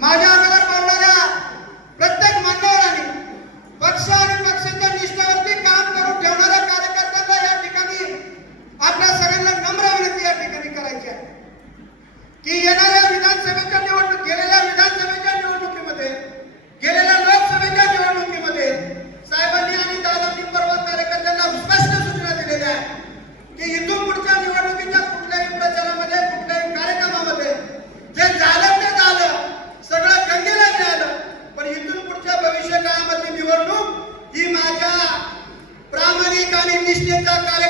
माझ्या अंगावर बोलणाऱ्या प्रत्येक मान्यवरांनी पक्ष आणि पक्षाच्या निष्ठावरती काम करून ठेवणाऱ्या कार्यकर्त्यांना या ठिकाणी आपल्या सगळ्यांना नम्र विनंती या ठिकाणी करायची आहे. की माझ्या प्रामाणिक आणि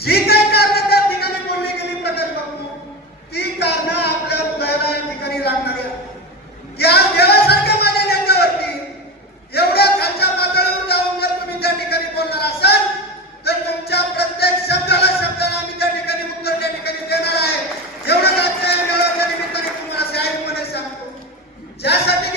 जी काही कारण त्या ठिकाणी बोलली गेली प्रकाश बाबू ती कारण आपल्या हृदयाला या ठिकाणी लागणार आहेत. या देवासारख्या माझ्या नेत्यावरती एवढ्या खालच्या पातळीवर जाऊन जर तुम्ही त्या ठिकाणी बोलणार असाल तर तुमच्या प्रत्येक शब्दाला शब्दाला आम्ही त्या ठिकाणी उत्तर त्या ठिकाणी देणार आहे. एवढं आजच्या या मेळाव्याच्या निमित्ताने तुम्हाला साहेबपणे सांगतो. ज्यासाठी